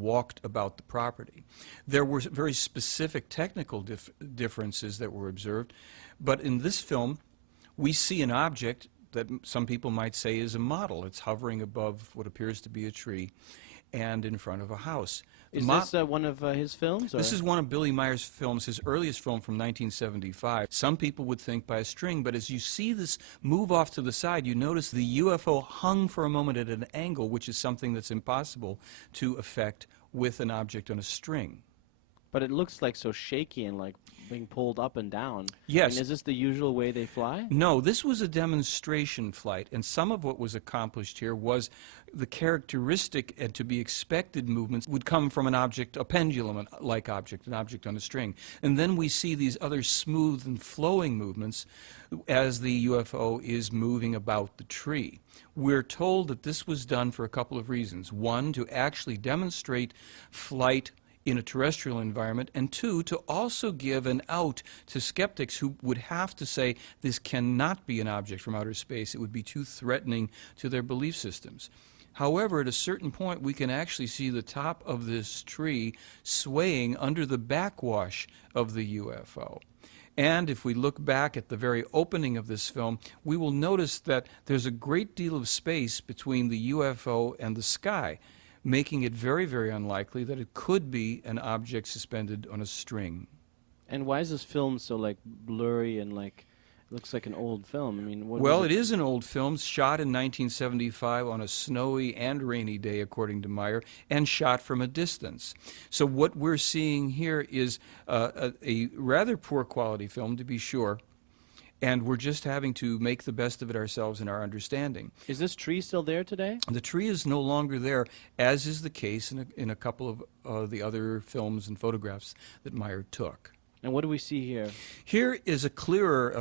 walked about the property. There were very specific technical differences that were observed, but in this film, we see an object that some people might say is a model. It's hovering above what appears to be a tree and in front of a house. Is this one of his films? Or? This is one of Billy Meier's films, his earliest film from 1975. Some people would think by a string, but as you see this move off to the side, you notice the UFO hung for a moment at an angle, which is something that's impossible to effect with an object on a string. But it looks like so shaky and like being pulled up and down. Yes. And is this the usual way they fly? No, this was a demonstration flight, and some of what was accomplished here was the characteristic and to be expected movements would come from an object, a pendulum-like object, an object on a string. And then we see these other smooth and flowing movements as the UFO is moving about the tree. We're told that this was done for a couple of reasons. One, to actually demonstrate flight in a terrestrial environment, and two, to also give an out to skeptics who would have to say this cannot be an object from outer space. It would be too threatening to their belief systems. However, at a certain point, we can actually see the top of this tree swaying under the backwash of the UFO. And if we look back at the very opening of this film, we will notice that there's a great deal of space between the UFO and the sky, making it very, very unlikely that it could be an object suspended on a string. And why is this film so like blurry and like looks like an old film? I mean, well, it is an old film, shot in 1975 on a snowy and rainy day, according to Meier, and shot from a distance. So what we're seeing here is a rather poor quality film, to be sure. And we're just having to make the best of it ourselves in our understanding. Is this tree still there today? The tree is no longer there, as is the case in a couple of the other films and photographs that Meier took. And what do we see here? Here is a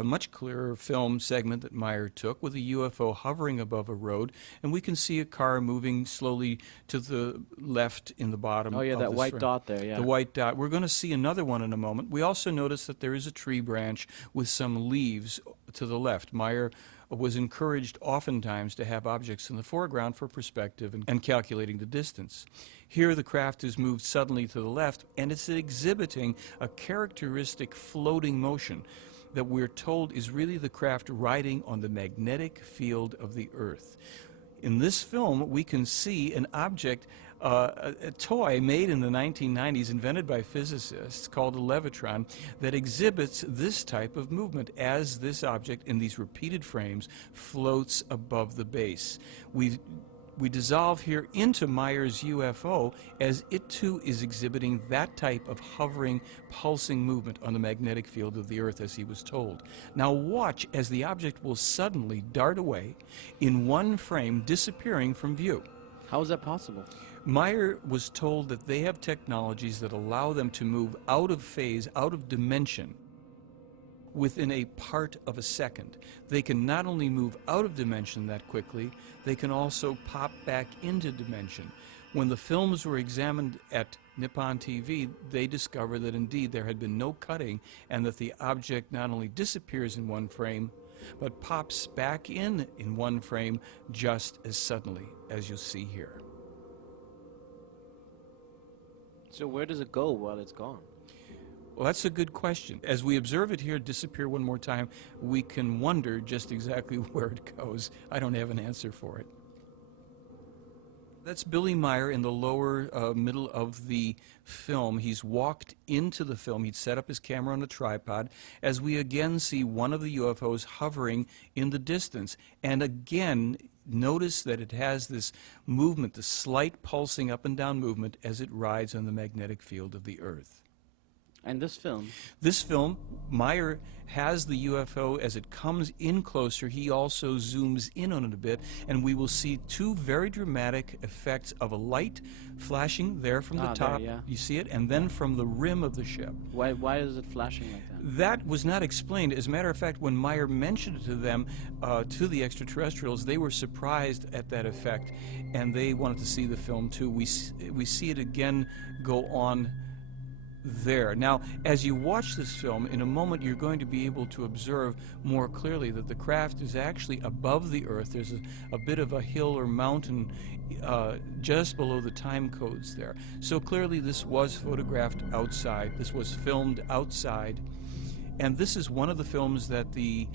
much clearer film segment that Meier took with a UFO hovering above a road, and we can see a car moving slowly to the left in the bottom. Oh yeah, that white dot there, yeah. The white dot. We're going to see another one in a moment. We also notice that there is a tree branch with some leaves to the left. Meier was encouraged oftentimes to have objects in the foreground for perspective and calculating the distance. Here the craft is moved suddenly to the left, and it's exhibiting a characteristic floating motion that we're told is really the craft riding on the magnetic field of the Earth. In this film, we can see an object, a toy made in the 1990s, invented by physicists, called a levitron, that exhibits this type of movement as this object, in these repeated frames, floats above the base. We dissolve here into Meier's UFO as it too is exhibiting that type of hovering, pulsing movement on the magnetic field of the Earth as he was told. Now watch as the object will suddenly dart away in one frame, disappearing from view. How is that possible? Meier was told that they have technologies that allow them to move out of phase, out of dimension, within a part of a second. They can not only move out of dimension that quickly, they can also pop back into dimension. When the films were examined at Nippon TV, they discovered that indeed there had been no cutting and that the object not only disappears in one frame, but pops back in one frame just as suddenly as you'll see here. So where does it go while it's gone? Well, that's a good question. As we observe it here disappear one more time, we can wonder just exactly where it goes. I don't have an answer for it. That's Billy Meier in the lower middle of the film. He's walked into the film. He'd set up his camera on a tripod as we again see one of the UFOs hovering in the distance. And again, notice that it has this movement, the slight pulsing up and down movement as it rides on the magnetic field of the Earth. And this film? This film, Meier has the UFO as it comes in closer. He also zooms in on it a bit, and we will see two very dramatic effects of a light flashing there from the top. There, yeah. You see it? And then from the rim of the ship. Why is it flashing like that? That was not explained. As a matter of fact, when Meier mentioned it to them, to the extraterrestrials, they were surprised at that effect, and they wanted to see the film too. We see it again go on there. Now, as you watch this film, in a moment you're going to be able to observe more clearly that the craft is actually above the Earth. There's a bit of a hill or mountain just below the time codes there. So clearly this was photographed outside. This was filmed outside. And this is one of the films that the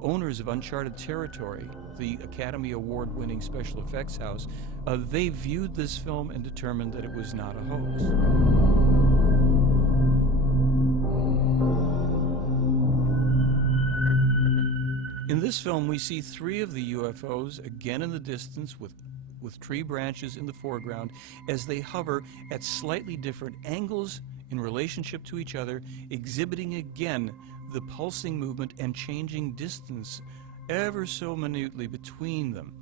owners of Uncharted Territory, the Academy Award-winning special effects house, they viewed this film and determined that it was not a hoax. In this film, we see 3 of the UFOs, again in the distance, with tree branches in the foreground, as they hover at slightly different angles in relationship to each other, exhibiting again the pulsing movement and changing distance ever so minutely between them.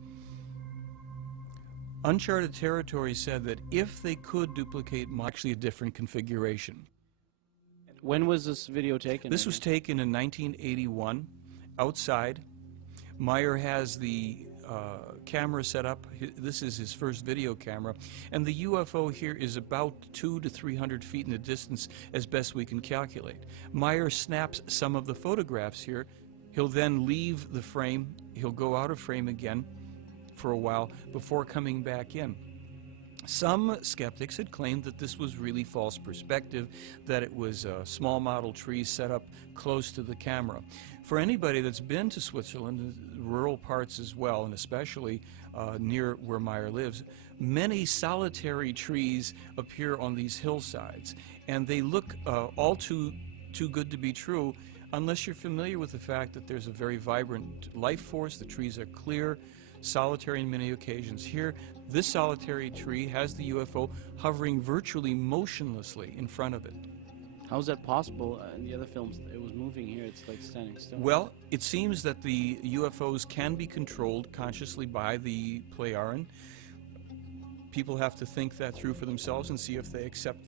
Uncharted Territory said that if they could duplicate actually a different configuration. When was this video taken? This was taken in 1981, outside. Meier has the camera set up. This is his first video camera. And the UFO here is about 200 to 300 feet in the distance as best we can calculate. Meier snaps some of the photographs here. He'll then leave the frame. He'll go out of frame again for a while before coming back in. Some skeptics had claimed that this was really false perspective, that it was small model trees set up close to the camera. For anybody that's been to Switzerland, rural parts as well, and especially near where Meier lives, many solitary trees appear on these hillsides, and they look all too good to be true unless you're familiar with the fact that there's a very vibrant life force. The trees are clear, solitary in many occasions. Here, this solitary tree has the UFO hovering virtually motionlessly in front of it. How is that possible? In the other films, it was moving. Here, it's like standing still. Well, it seems that the UFOs can be controlled consciously by the Plejaren. People have to think that through for themselves and see if they accept